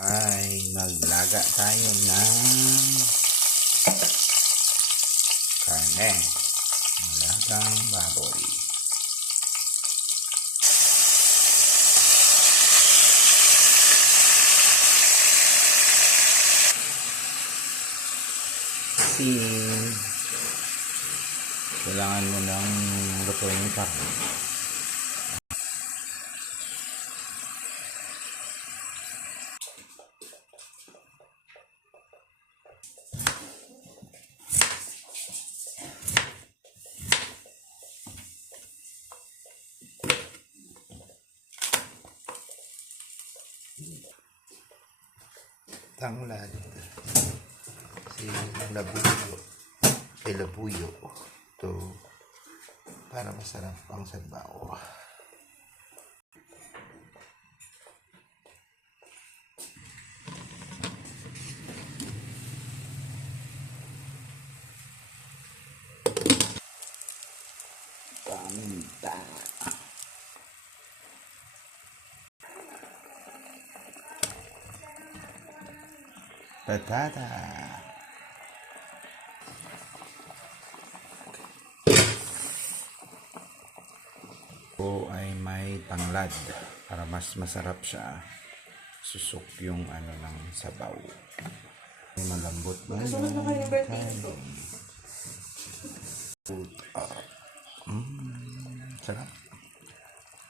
ay maglaga tayo ng karne. Malagang baboy. Kasi kailangan mo ng lutuin pa. Tanglad si labuyo kay labuyo to para masarap ang sabaw. Paminta. Patata. Ito ay may tanglad para mas masarap siya. Susok yung ano ng sabaw. Malambot ba Kasunod na kayo birthday nito. sarap.